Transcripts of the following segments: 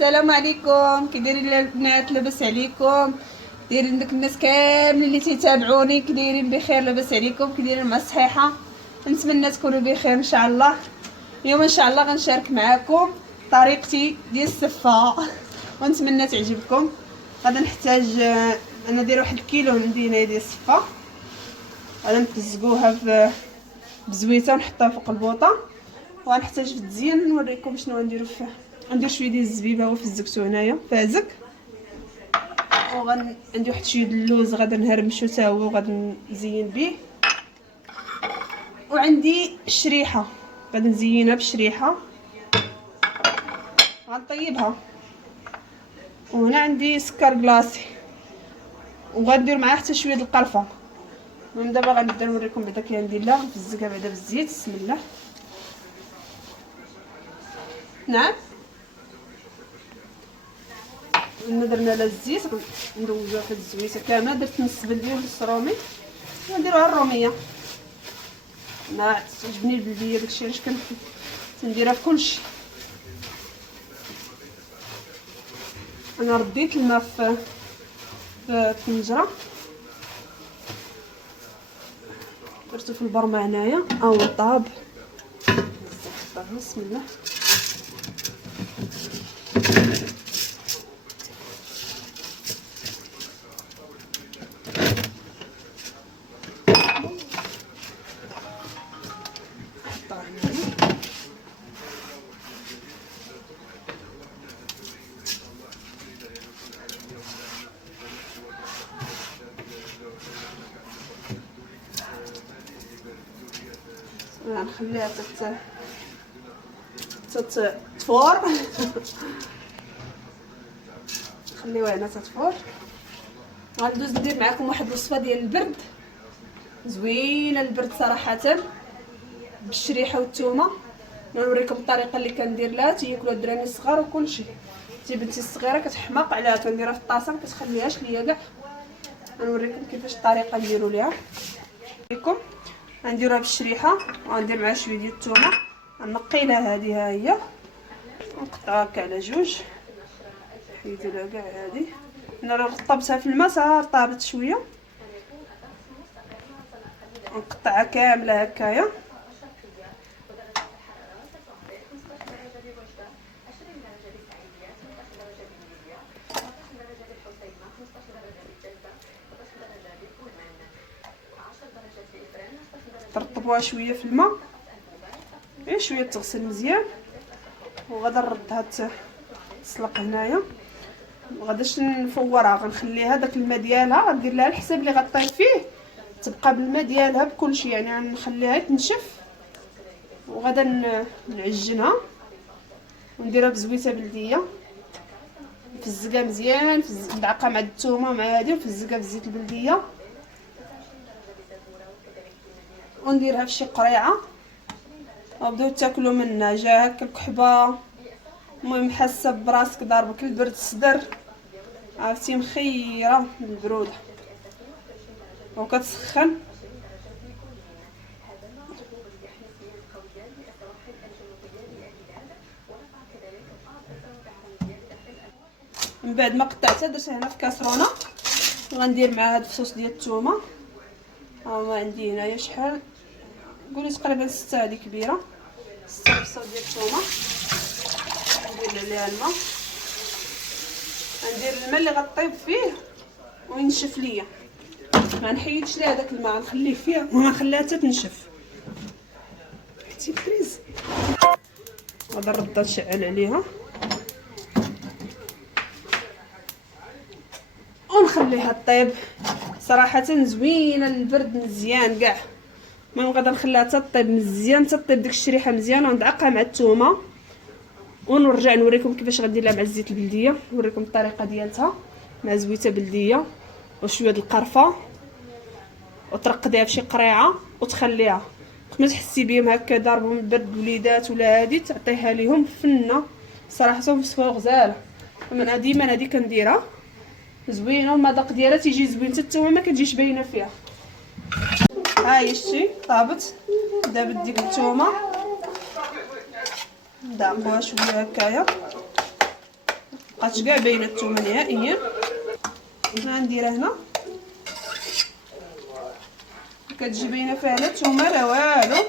السلام عليكم، كي دايرين البنات؟ لاباس عليكم؟ دايرين داك الناس كاملين اللي تيتابعوني كي دايرين بخير؟ لاباس عليكم؟ كي دايرين مع الصحيحه؟ نتمنى تكونوا بخير ان شاء الله. اليوم ان شاء الله غنشارك معكم طريقتي ديال السفه ونتمنى تعجبكم. غادي نحتاج انا ندير واحد الكيلو عندي هنايا ديال السفه. غادي نتزقوها بزويته ونحطها فوق البوطه، وغنحتاج في التزيين نوريكم شنو غنديروا فيه. غندير شويه ديال الزبيبه هو فزكتو هنايا فازك، عندي واحد شويه ديال اللوز غادي نهرمشو حتى هو وغادي نزين به، وعندي الشريحه غادي نزينها بالشريحه غنطيبها، وهنا عندي سكر كلاصي وغندير معاه حتى شويه ديال القرفه. من دابا غنبدا نوريكم بعدا كي غندير لها. نفزكها بعدا بالزيت. بسم الله. نعم درنا لها الزيت، ندوزوها في الزويته كامله. درت نص بلديه ونص رومي، نديروها الروميه. ما تعجبني البلديه داكشي علاش كنديرها في كلشي. انا رديت الماء في الطنجره، درتو في البرمه هنايا او طاب. بسم الله. نخليها تفور نخليوها هنا تتفور. غندوز ندير معكم واحد الوصفه ديال البرد زوينه. البرد صراحه بالشريحه والثومه. نوريكم الطريقه اللي كندير لها تياكلوها الدراري الصغار وكلشي. بنتي الصغيره كتحماق عليها، كنديرها في الطاسه ما كتخليهاش ليا كاع. غنوريكم كيفاش الطريقه نديروا ليها. لكم غنديروها بالشريحه وغندير معها شويه ديال الثومه. غنقي لها هذه ها هي، نقطعها هكا على جوج، حيدوا لها كاع هذه. انا راه طبتها في الماء صار طابت شويه، نقطعها كامله هكايا. ترطبوها شويه في الماء، غير شويه تغسل مزيان، وغادا نردها تسلق هنايا. مغاداش نفورها، غنخليها داك الماء ديالها غندير لها الحساب اللي غطيب فيه تبقى بالماء ديالها بكلشي. يعني غنخليها تنشف وغادا نعجنها ونديرها بزويته بلديه. نفزقها مزيان، ندعقها مع الثومه مع هادي، ونفزقها بالزيت البلديه ونديرها في شي قريعه وبداو تاكلوا منها. جا هكا الكحبه، المهم حاسه براسك ضاربك البرد الصدر، عرفتي مخيره من البروده وكتسخن. من بعد ما قطعتها درتها هنا في كاسرونه، وغندير مع هاد الفصوص ديال الثومه. ها ما عندي هنايا شحال، قولي تقريبا 6 هذه كبيره، 6 فصوص ديال الثومه. ندير عليها الماء، ندير الماء اللي غطيب فيه وينشف ليا. ما نحيدش ليها داك الماء، نخليه فيها وما نخليها حتى تنشف. حتى الفريز غادا نردها نشعل عليها ونخليها طيب. صراحه زوينه البرد مزيان كاع. المهم غادا نخليها تطيب مزيان، تطيب ديك الشريحه مزيان، وندعقها مع الثومه ونرجع نوريكم كيفاش غندير لها مع الزيت البلديه. نوريكم الطريقه ديالتها مع زويته بلديه وشويه د القرفه، وترقديها فشي قريعه وتخليها ما تحسي بهم هكا ضاربهم البرد وليدات ولا هادي، تعطيها ليهم فنه صراحه وصفه غزاله. انا ديما هادي كنديرها زوينه، والمذاق ديالها تيجي زوين، حتى الثومه ما كتجيش باينه فيها. ها هي شتي طابت. دابا ديك الثومه ندعقوها شويه هكايا مبقاتش كاع باينه الثومه نهائيا. انا نديرها هنا كتجي باينه فيها لا الثومه لا والو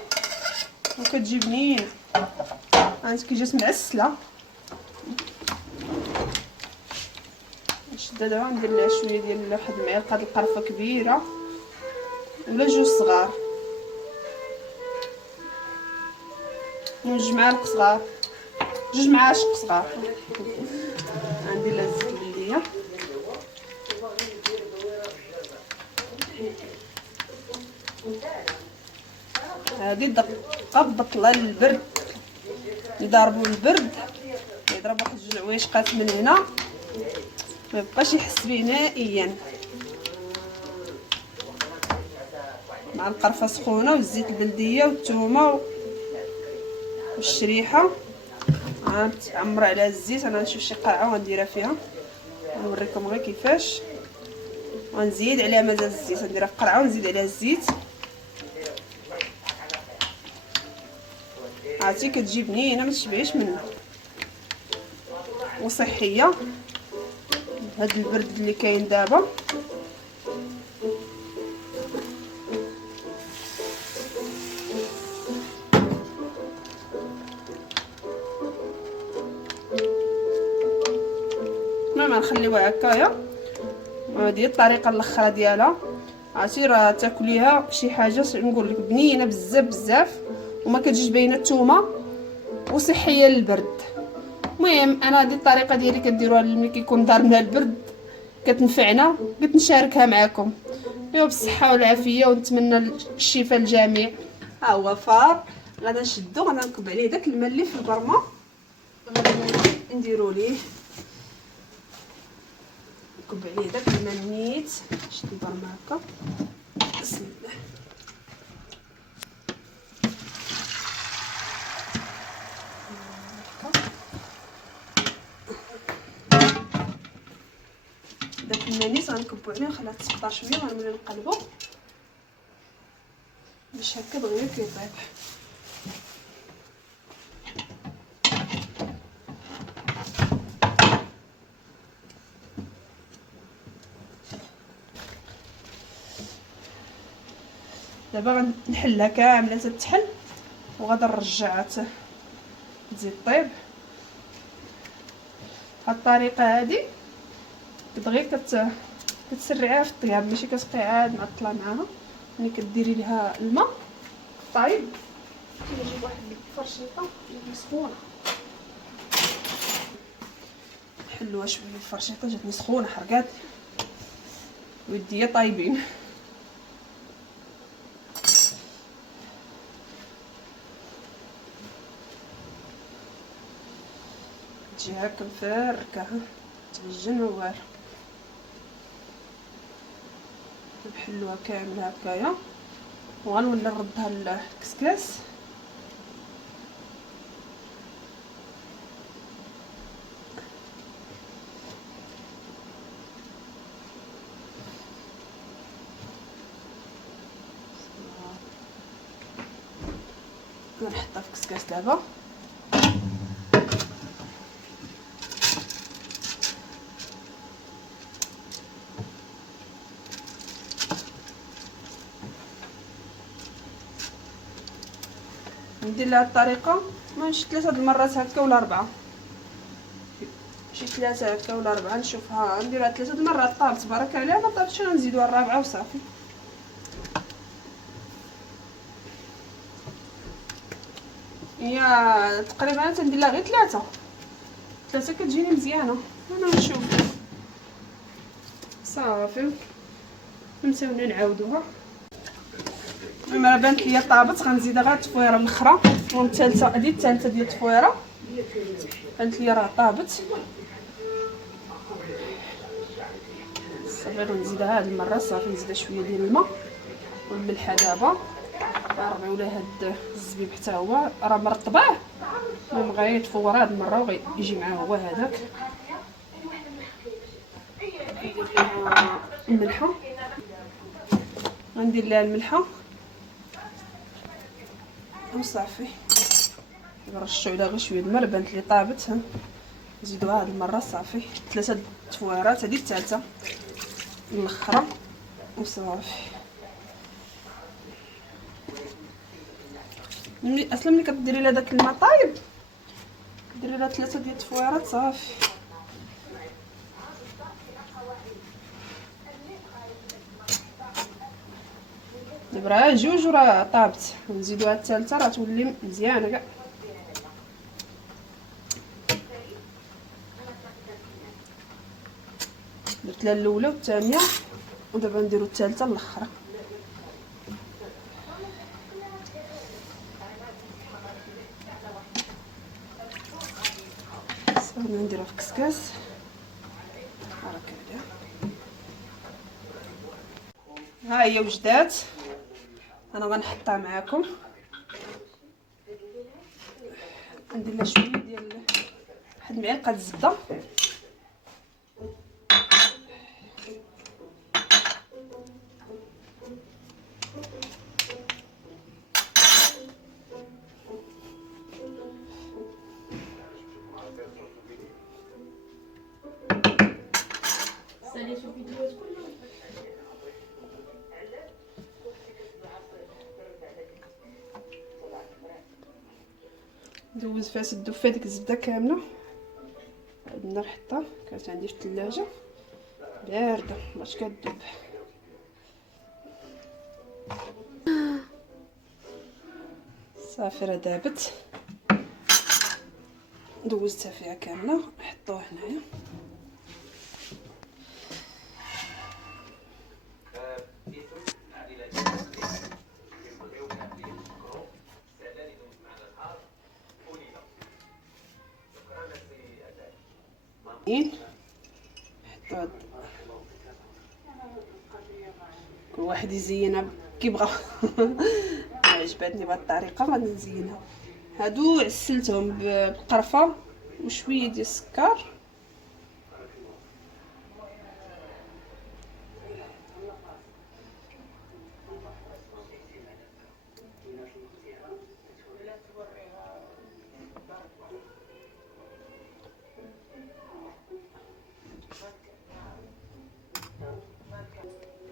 وكتجي بنينه. هانت كي جات معسله. نشدها دابا ندير لها شويه ديال واحد المعلقه د القرفه كبيره ولا جوج صغار، 2 معالق صغار، 2 معاشق صغار. غندير لها الزيت اللي هادي دقه بطله للبرد، يضربوا البرد يضرب واحد 2 عويشقات من هنا ما يبقاش يحس به نهائيا، مع القرفه سخونه والزيت البلديه والثومه والشريحه. عمر عليها الزيت. انا نشوف شي قرعه ونديرها فيها نوريكم غير كيفاش. ونزيد عليها مازال الزيت، نديرها في قرعه ونزيد عليها الزيت. عرفتي كتجي بنينه ما تشبعيش منها وصحيه هاد البرد اللي كاين دابا. المهم نخليوها هكايا. هذه الطريقه الاخرى ديالها. عرفتي راه تاكليها شي حاجه نقول لك بنينه بزاف بزاف وما كتجيش باينه الثومه وصحيه للبرد. المهم انا هذه الطريقه ديالي كديروها ملي كيكون دارنا البرد كتنفعنا، قلت نشاركها معكم. ايوا بالصحه والعافيه ونتمنى الشفاء للجميع. ها هو فار غادا نشدو، غادا نكب عليه داك الماء اللي في البرمه، غادي نديرو ليه نكب عليه داك الماء نيت. شدي البرمه هكا بسم الله. داك الماء نيت غنكبو عليه ونخليها تسبطا شويه وغنولي نقلبو باش هكا دغيا كيطيب. دابا غنحلها كامله تتحل وغادا نرجعها تزيد طيب. هاد الطريقه هادي دغيا كتسرعيها في الطياب، ماشي كتبقاي عاد معطله معاها. ملي كديري لها الماء طايب كنجيب واحد الفرشيطه اللي سخونه نحلوها شويه. الفرشيطه جاتني سخونه حرقات ويديا طايبين. تجي هكا مفركه تعجن والو. نحلوها كامله هكايا وغنولي نردها للكسكاس. نحطها في كسكاس دابا. ندير لها الطريقه ماشي 3 المرات هكا ولا 4، شي 3 هكا ولا 4 نشوفها. نديرها 3 المرات طابت تبارك عليها. ما طابتش نزيدوها الرابعه وصافي. هي تقريبا تندير لها غير 3 كتجيني مزيانه. انا نشوف صافي نمساو نعاودوها. المهم بانت ليا طابت غنزيدها غير التفويره الاخرى والثالثه. هذه الثالثه ديال التفويره بانت ليا راه طابت صافي. غنزيدها هاد المره صافي. نزيدها شويه ديال الماء والملحه دابا. راه ولا هاد الزبيب حتى هو راه مرطباه. المهم غيتفور هاد المره وغيجي معاه هو هذاك. الملحه غندير لها الملحه وصافي. نرشوا عليها غير شويه الماء. بانت لي طابت نزيدوها هاد المره صافي 3 تفويرات، هذه الثالثه الاخرى وصافي. اصلا ملي كديري لها داك الماء طايب ديري لها 3 ديال التفويرات صافي. دابا راه جوج وراه طابت، نزيدوها الثالثه راه تولي مزيانه كاع. درت لها الاولى والثانيه ودابا نديرو الثالثه الاخرى. صافي نديروها في كسكاس هكا. ها هي وجدات، انا غنحطها معكم. ندير لها شويه ديال واحد المعلقه الزبده، ندوز فيها تدوب فيها ديك الزبده كامله. هاد النار حطها كانت عندي في الثلاجه بارده باش كتذوب. صافي راه دابت، دوزتها فيها كامله. نحطوها هنايا. نحطو كل واحد يزينها كيبغى. عجبتني بهاد الطريقه غادي نزينها. هادو عسلتهم بالقرفه وشويه ديال السكر.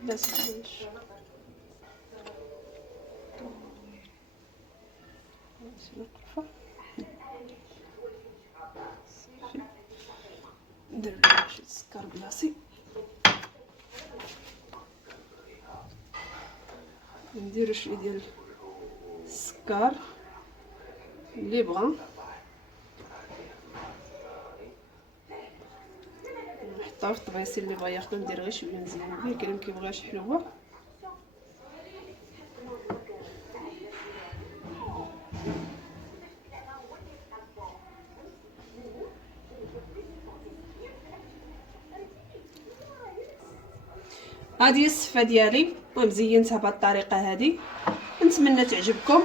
بس ندير شويه السكر بلاصي. ندير شويه ديال السكر اللي بغا. نحطها في الطبيسي اللي بغا ياخدو. ندير غير شويه مزيان بيه، كاين اللي مكيبغيهاش حلوه. هذه هي الصفه ديالي، المهم زينتها بهذه الطريقه هذه. نتمنى تعجبكم،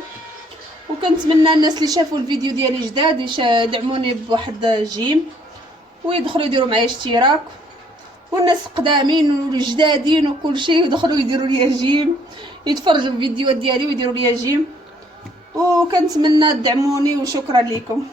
وكنتمنى الناس اللي شافوا الفيديو ديالي جداد يدعموني بواحد جيم ويدخلوا يديروا معايا اشتراك، والناس قدامين والجدادين وكل شيء يدخلوا يديروا لي جيم، يتفرجوا الفيديوهات ديالي ويديروا لي جيم. وكنتمنى تدعموني وشكرا لكم.